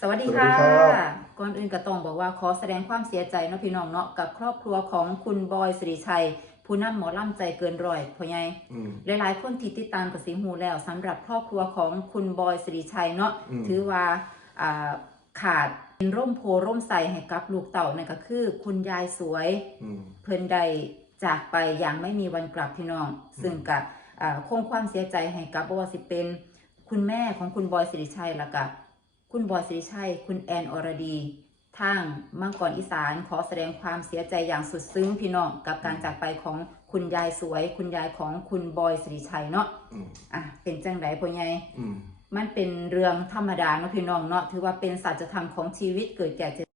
สวัสดีสวัสค่ะดีครับ ก่อนอื่นก็ต้องบอกว่าขอแสดงความเสียใจเนาะพี่น้องเนาะกับครอบครัวของคุณบอยสิริชัย ผู้นำหมอล่ำใจเกินร้อยพ่อใหญ่อืม หลายๆคนที่ติดตามกับสิงหูแล้วสำหรับครอบครัวของคุณบอยสิริชัยเนาะอืม ถือว่าอ่าขาดเป็นร่มโพร่มใสให้กับลูกเต่านั่นก็คือ คุณยายสวย อืม เพิ่นได้จากไปอย่างไม่มีวันกลับพี่น้อง ซึ่งกับอ่าคงความเสียใจให้กับบ่ว่าสิเป็น คุณแม่ของคุณบอยสิริชัยแล้วก็ คุณบอยสิริชัย คุณแอนอรดีทางมังกรอีสานขอแสดงความเสียใจอย่างสุดซึ้งพี่น้องกับการจากไปของคุณยายสวย คุณยายของคุณบอยสิริชัยเนาะอืมอะเป็นจังไดพ่อใหญ่อืมมันเป็นเรื่องธรรมดาเนาะพี่น้องเนาะถือว่าเป็นสัจธรรมของชีวิตเกิดแก่เจ็บ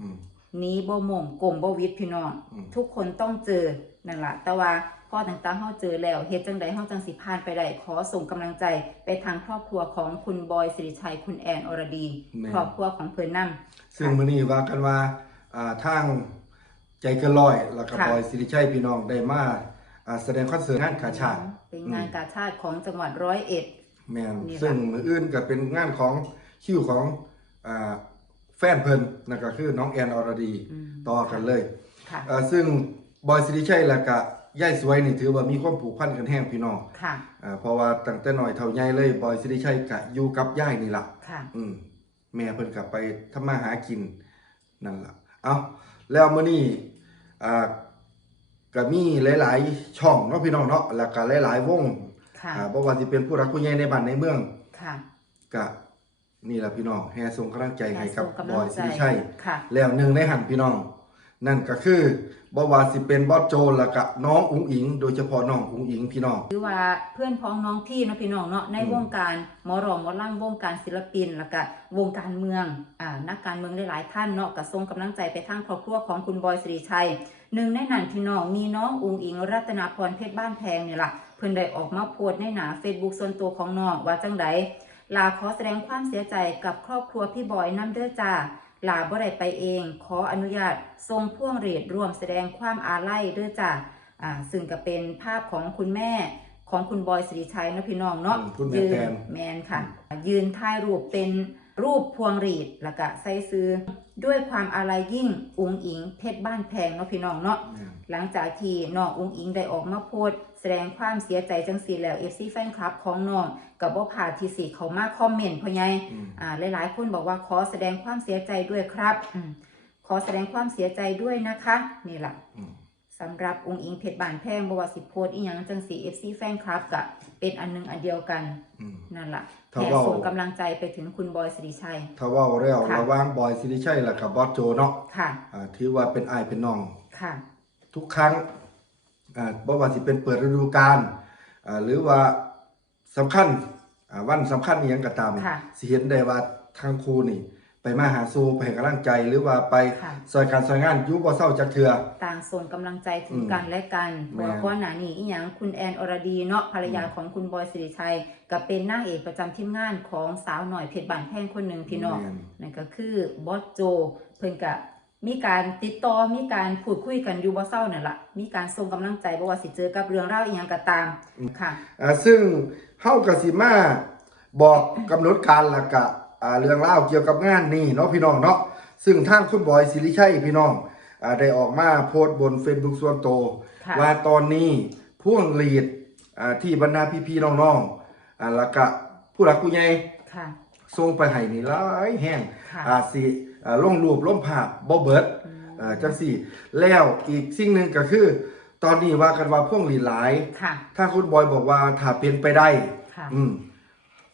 อืม หนี้บ่มงกลมบ่วิทย์พี่น้อง อืม ทุกคนต้องเจอนั่นล่ะแต่ว่า พ่อต่างๆเฮาเจอแล้วเฮ็ดจังใดเฮาจังสิผ่านไปได้ขอส่งกำลังใจไปทางครอบครัวของคุณบอยสิริชัยคุณแอนอรดี ครอบครัวของเพิ่นนำซึ่งมื้อนี้ว่ากันว่าอ่าทางใจเกินร้อยแล้วก็ค่ะบอยสิริชัยพี่น้องได้มาอ่าแสดงคอนเสิร์ตงานกาชาติเป็นงานกาชาติของจังหวัดร้อยเอ็ดแม่นนี่ล่ะซึ่งมื้ออื่นก็เป็นงานของคิวของอ่าแฟนเพิ่นนั่นก็คือน้องแอนอรดีอืมต่อกันเลยค่ะอ่าซึ่งบอยสิริชัยแล้วก็ ยายสวยนี่ถือว่ามีความผูกพันกันแห้งพี่น้องค่ะ อ่าเพราะว่าตั้งแต่น้อยเท่าใหญ่เลยบอยสิริชัยก็อยู่กับยายนี่ล่ะ ค่ะ อืมแม่เพิ่นกลับไปทำมาหากินนั่นล่ะ เอาแล้วมื้อนี้อ่าก็มีหลาย ๆ ช่องเนาะพี่น้องเนาะแล้วก็หลาย ๆ วงค่ะ อ่าบ่ว่าสิเป็นผู้รักผู้ใหญ่ในบ้านในเมือง ค่ะก็นี่ล่ะพี่น้องแห่ส่งกำลังใจให้กับส่งกำบลัองยใจสิริชัย ค่ะ แล้วหนึ่งในหันพี่น้อง นั่นก็คือบ่ว่าสิเป็นบอสโจแล้วก็น้องอุ๋งอิง โดยเฉพาะน้องอุ๋งอิงพี่น้อง หรือว่าเพื่อนพ้องน้องพี่เนาะพี่น้องเนาะในอืมวงการหมอรองหมอล่ำวงการศิลปินแล้วก็วงการเมืองอ่านักการเมืองหลายๆท่านเนาะก็ส่งกำลังใจไปทางครอบครัวของคุณบอยสิริชัยหนึ่งในนั้นพี่น้องมีน้องอุงอิง รัตนาพรเพชรบ้านแพงนี่ล่ะเพิ่นได้ออกมาโพสต์ในหนา Facebook ส่วนตัวของน้องว่าจังไดลาขอแสดงความเสียใจกับครอบครัวพี่บอยน้ำเด้อจ้า ลาบ่ได้ไปเอง ขออนุญาตทรงพ่วงเรทร่วมแสดงความอาลัยเด้อจ้าอ่าซึ่งก็เป็นภาพของคุณแม่ของคุณบอยสิริชัยเนาะพี่น้องเนาะอืมคุณแม่ยืแตนนแมนค่ะ ยืนถ่ายรูปเป็น รูปพวงหรีดแล้วก็ใส่ซื้อด้วยความอาลัยยิ่งอุงอิงเพชรบ้านแพงเนาะพี่น้องเนาะหลังจากที่น้องอุงอิงได้ออกมาโพสต์แสดงความเสียใจจังสีแล้วเอฟซีแฟนคลับของน้องกับบ่พลาดที่สิเขามาคอมเมนต์พ่อใหญ่อืมอ่าหลายๆคนบอกว่าขอแสดงความเสียใจด้วยครับอืมขอแสดงความเสียใจด้วยนะคะ นี่แหละอืม สำหรับองค์อิงเพชรบานแพงบวาสิโพสต์อีหยังจังสีเอฟซีแฟนคลับกะเป็นอันหนึงอันเดียวกันอืม นั่นแหละถ้าแผ่เว้า ส่งกำลังใจไปถึงคุณบอยสิริชัย ถ้าเว่าแล้วค่ะ ระหว่างบอยสิริชัยแล้วกับบอสโจเนาะค่ะอ่าถือว่าเป็นอ้ายเป็นน้อง ค่ะ ทุกครั้งอ่าบ่ว่าสิเป็นเปิดฤดูกาลอ่าหรือว่าสำคัญอ่าวันสำคัญอีหยังก็ตาม ค่ะ สิเห็นได้ว่าทางครูนี่ไป มาหาสู่ไปให้กำลังใจหรือว่าไปค่ะ ซอยการซอยงานอยู่บ่เศร้าจักเทื่อต่างส่งกำลังใจถึงอืมกันและกันแม่เมื่อก่อนหน้านี้อีหยังคุณแอนอรดีเนาะภรรยาอืมของคุณบอยสิริชัย ก็เป็นนางเอกประจำทีมงานของสาวหน่อยเพชรบานแพงคนหนึ่งพี่น้องแม่นนั่นก็คือบอสโจ เพิ่นกะมีการติดต่อมีการพูดคุยกันอยู่บ่เศร้านั่นล่ะมีการส่งกำลังใจบ่ว่าสิเจอกับเรื่องราวอีหยังก็ตามค่ะ อ่าซึ่งเฮาก็สิมาบอกกำหนดการแล้วก็อ่า เรื่องราวเกี่ยวกับงานนี้เนาะพี่น้องเนาะซึ่งทางคุณบอยสิริชัยพี่น้องอ่าได้ออกมาโพสต์บน Facebook ส่วนตัวค่ะว่าตอนนี้พ่วงลีดอ่าที่บรรดาพี่ๆน้องๆอ่าแล้วก็ผู้หลักผู้ใหญ่ค่ะส่งไปให้นี่หลายแห้งค่ะอาจสิอ่าลงรูปลงภาพบ่เบิดอืมอ่าจังสี่ แล้วอีกสิ่งหนึ่งก็คือ ตอนนี้ว่ากันว่าพ่วงลีดหลายค่ะถ้าคุณบอยบอกว่าถ้าเป็นไปได้ค่ะอืม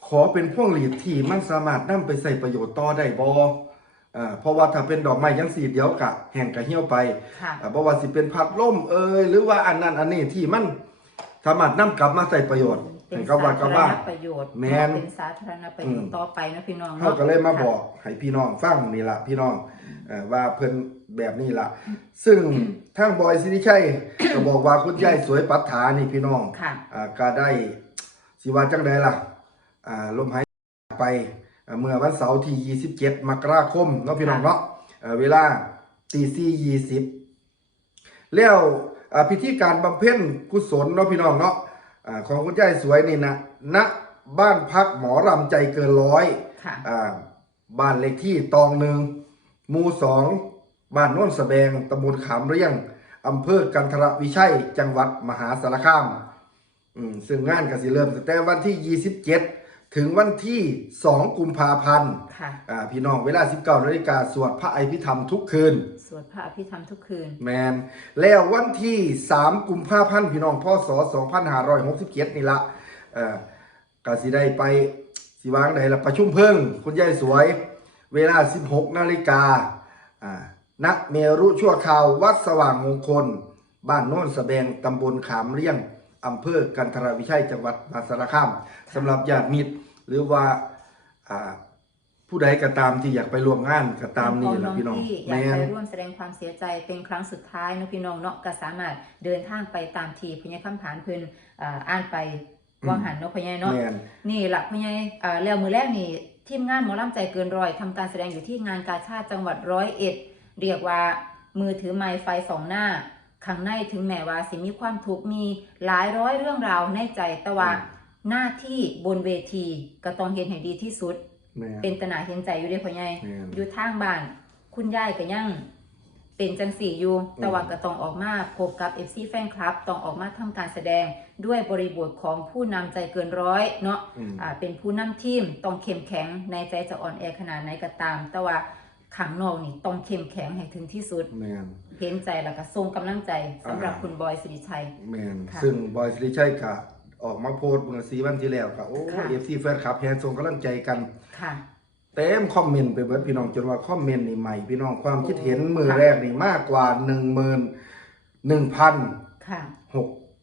ขอเป็นพ่วงหลีดที่มันสามารถนำไปใส่ประโยชน์ต่อได้บ่อ่าเพราะว่าถ้าเป็นดอกไม้ยังสีเดียวกะแห้งกะเหี่ยวไปค่ะ อ่าบ่ว่าสิเป็นพัดลมเอ่ยหรือว่าอันนั้นอันนี้ที่มันสามารถนำกลับมาใส่ประโยชน์เป็นให้กับสาว่าธากับรว่า ณประโยชน์แม่นเป็นสาธารณประโยชอืน์ม ต่อไปนะพี่น้องเขาก็เลยมาบอกค่ะให้พี่น้องฟังนี่ล่ะพี่น้องเอ่อว่าเพิ่นแบบนี้ล่ะซึ่งทางบอยสิริชัย ก็บอกว่าคุณยายสวยปัตถานี่พี่น้องค่ะ อ่าก็ได้สิว่าจังไดล่ะอ่า ลมหายไปอ่าเมื่อวันเสาร์ที่ 27 มกราคมเนาะพี่น้องเนาะเอ่อเวลาตีสี่ยี่สิบแล้วอ่าพิธีการบำเพ็ญกุศลเนาะพี่น้องเนาะอ่าของคุณยายสวยนี่นะณบ้านพักหมอรำใจเกินร้อยค่ะอ่าบ้านเลขที่ตองหนึ่งหมู่สองบ้านโน้นสะแบงตำบลขามเรียงอำเภอกันทรวิชัย จังหวัดมหาสารคามอืมซึ่งงานก็สิเริ่มตั้งแต่วันที่ 27 ถึงวันที่ 2 กุมภาพันธ์ค่ะ อ่าพี่น้องเวลา 19นาฬิกาสวดพระอภิธรรมทุกคืน สวดพระอภิธรรมทุกคืน แมนแล้ววันที่ 3 กุมภาพันธ์พี่น้องพศ2567นี่ละเอ่อกสิได้ไปสิวางไหนละประชุมเพิ่ง คุณยายสวย เวลา 16นาฬิกาอ่านักเมรุชั่วคราววัดสว่างมงคล บ้านโน้นสะแบงตำบลขามเลี่ยง อำเภอกันทรวิชัยจังหวัดมหาสารคามสำหรับญาติมิตรหรือว่าอ่าผู้ใดก็ตามที่อยากไปร่วมงานก็ตามนี่แหละพี่น้องที่อยากไปร่วมแสดงความเสียใจเป็นครั้งสุดท้ายเนาะพี่น้องเนาะก็สามารถเดินทางไปตามทีพญาคำผานเพิ่นอ่าอ่านไปวางหันเนาะพญาเนาะแมนนี่หลักพญาอ่าแล้วมือแรกนี่ทีมงานหมอลำใจเกินร้อยทำการแสดงอยู่ที่งานกาชาติจังหวัดร้อยเอ็ดเรียกว่ามือถือไม้ไฟสองหน้า ข้างในถึงแม้ว่าสิมีความทุกข์มีหลายร้อยเรื่องราวในใจแต่ว่าหน้าที่บนเวทีก็ต้องเห็นให้ดีที่สุด แมนเป็นตนาเห็นใจอยู่เด้พ่อใหญ่แม่นอยู่ทางบ้าน คุณยายก็ยังเป็นจังสี่อยู่แต่ว่าก็ต้องออกมาพบกับ FC แฟนคลับ ต้องออกมาทำการแสดงด้วยบริบทของผู้นำใจเกินร้อยเนาะอืม อ่าเป็นผู้นำทีมต้องเข้มแข็งในใจจะอ่อนแอขนาดไหนก็ตาม แต่ว่า ขังนอกนี่ต้องเข้มแข็งให้ถึงที่สุด แมนเห็นใจแล้วก็ส่งกำลังใจสำหรับอ่าคุณบอยสิริชัย แมนค่ะซึ่งบอยสิริชัยกะออกมาโพสต์เมื่อสีวันที่แล้วกะโอ้ค่ะ เอฟซีแฟนคลับแฮนส่งกำลังใจกัน ค่ะ เต็มคอมเมนต์ไปเบิดพี่น้องจนว่าคอมเมนต์นี่ใหม่พี่น้องความคิดเห็นโอ้มือค่ะแรกนี่มากกว่า1 1 0 0 0ค่ะ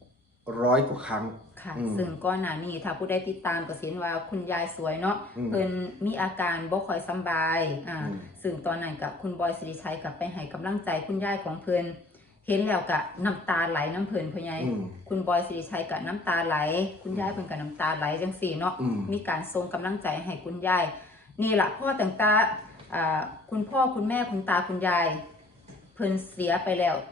600กว่าครั้ง ค่ะ อืมซึ่งก่อนหน้านี้ถ้าผู้ได้ติดตามก็สิเห็นว่าคุณยายสวยเนาะอืมเพิ่นมีอาการบ่ค่อยสำบายอ่าอืม ซึ่งตอนนั้นกับคุณบอยสิริชัยกลับไปให้กำลังใจคุณยายของเพิ่นเห็นแล้วก็น้ำตาไหลน้ำเพิ่นพ่อใหญ่อืม คุณบอยสิริชัยกับน้ำตาไหล คุณยายเพิ่นกับน้ำตาไหลจังสี่เนาะ อืม มีการส่งกำลังใจให้คุณยาย นี่ละพ่อต่างๆอ่าคุณพ่อคุณแม่คุณตาคุณยาย เพิ่นเสียไปแล้วเ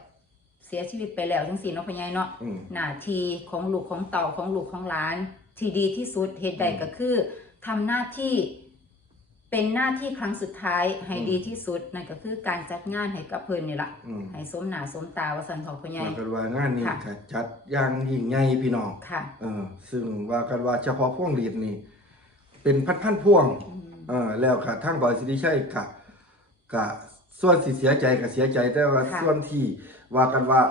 สียชีวิตไปแล้วจังสี่เนาะพ่อใหญ่เนาะอืม หน้าที่ของลูกของเต่าของลูกของหลาน ที่ดีที่สุดเหตุใดอืมก็คือทำหน้าที่เป็นหน้าที่ครั้งสุดท้ายให้อืม ดีที่สุดนั่นก็คือการจัดงานให้กับเพิ่นนี่ละอืมให้สมหน้าสมตาวาสันทอพ่อใหญ่ว่ากันว่างานนี้ค่ะก็จัดอย่างยิ่งใหญ่พี่น้อง ค่ะ เออซึ่งว่ากันว่าเฉพาะพวงหลีดนี่ เป็นพันๆพวงอืมเออแล้วค่ะทางบอยสิริชัยกะกะส่วนสิเสียใจกับเสียใจแต่ว่าค่ะ ส่วนที่ ว่ากันว่า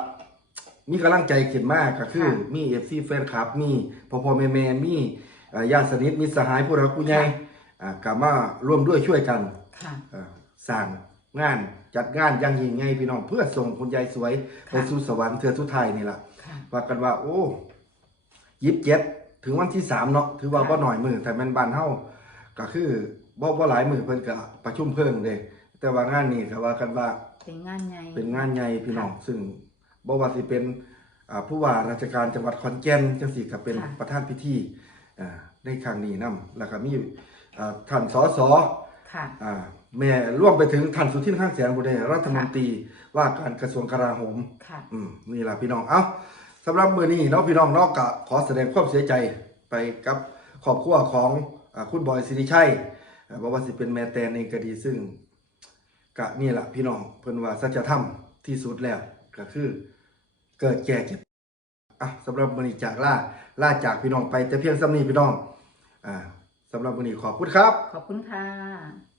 มีกำลังใจขึ้นมากก็คือค่ะมีเอฟซีแฟนคลับ มีพ่อพ่อแม่แม่มีเอ่อญาติสนิทมีสหายผู้รักผู้ใหญ่ค่ะอ่าก็มาร่วมด้วยช่วยกันค่ะเอ่อสร้างงานจัดงานอย่างยิ่งใหญ่พี่น้องเพื่อส่งคุณยายสวยไปค่ะสู่สวรรค์เทือสุดท้ายนี่ล่ะค่ะว่ากันว่า โอ้ยิบเจ็ดถึงวันที่สามเนาะถือว่าค่ะบ่หน่อยมือแต่แมันบ้านเฮาก็คือบ่บ่หลายมือเพิ่นก็ประชุมเพิ่งเด้แต่ว่างานนี้ก็ว่ากันว่า เป็นงานใหญ่เป็นงานใหญ่พี่น้องค่ะซึ่งบ่ว่าสิเป็นอ่าผู้ว่าราชการจังหวัดขอนแก่นจังซี่ก็เป็นค่ะประธานพิธีอ่าในครั้งนี้นํแล้วก็มีอ่าท่านสสค่ะอ่าแม่ร่วมไปถึงท่านสุทินข้างแสงบุเดรัฐมนตรีว่าการกระทรวงกลาโหมค่ะอืมนี่ล่ะพี่น้องเอ้าสำหรับมือนี้เนาะพี่น้องเนอกกะขอแสดงความเสียใจไปกับครอบครัวของอาคุณบอยสิริชัยอ่าบอกว่าสิเป็นแม่แตนเองก็ดีซึ่ง กะนี่แหละพี่น้องเพิ่นว่าสัจธรรมที่สุดแล้วก็คือ เกิดแก่เจ็บอะสำหรับมือนี้จากล่าล่าจากพี่น้องไปแต่เพียงสำนีพี่น้องอ่าสำหรับวันนี้ขอบคุณครับ ขอบคุณค่ะ